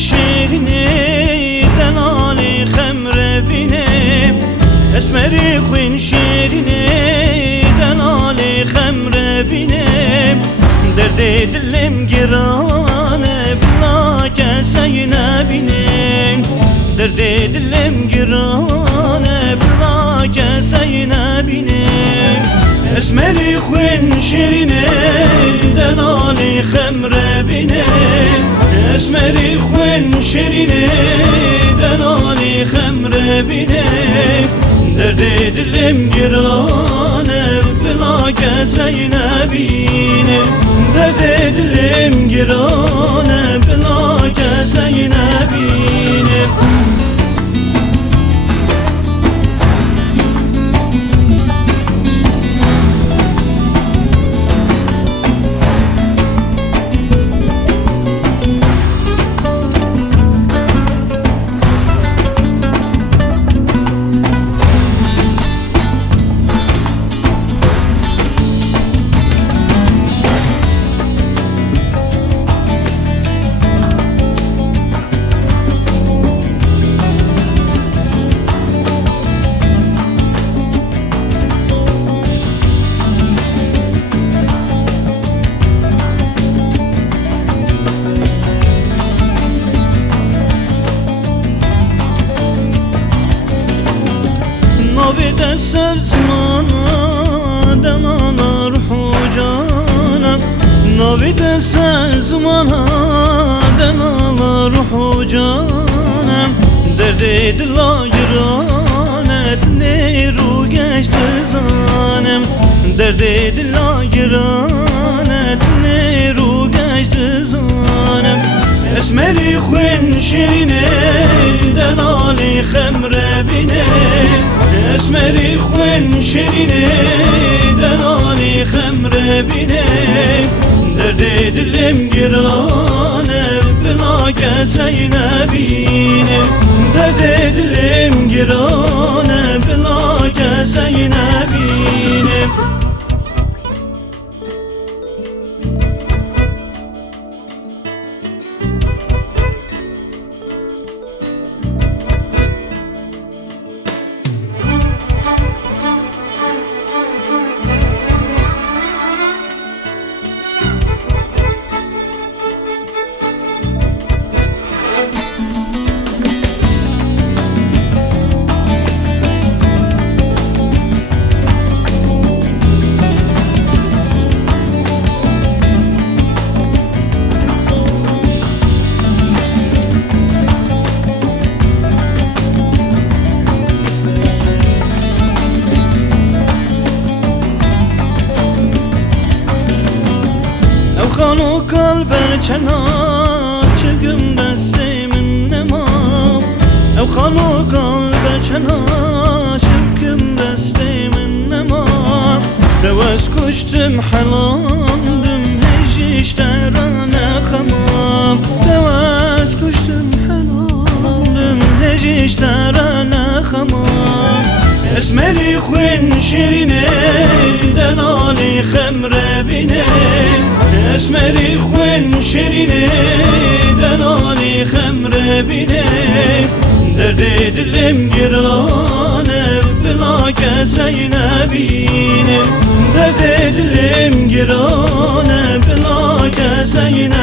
شیرینی دلالی خمر بینم اسمری خوین شیرینی دلالی خمر بینم درد دلم گرانه بلا کسی نبینم درد دلم گرانه بلا کسی نبینم اسمری خوین شیرینی دلالی خمر بینم اسمری خوین شیرینی دلالی خمر بینم درد دلم گرانه بلا کسی نبینم درد دلم گرانه بلا کسی نبینم Navi deser zamana delalar hucana Navi deser zamana delalar hucana Derdi dila giranet neru geçti zanem Derdi dila giranet neru geçti zanem Esmeri خوین شیرینی دلالی خمره بینه اسمری خوین شیرینی دلالی خمره بینه درد دلم گرانه بلا کسی نبینه درد دلم گرانه بلا کسی نبینه خانو قلبر چنا چگم دستیم نمام او خانو قلبر چنا چگم دستیم نمام دواز کشتم حلاندم هجیش درانه خمام دواز کشتم حلاندم هجیش درانه خمام اسمری خوین شیرینی دلالی خمر بینه اسمری خوین شیرینی دلالی خمر بینه درد دلم گرانه بلا کسی نبینه درد دلم گرانه بلا کسی نبینه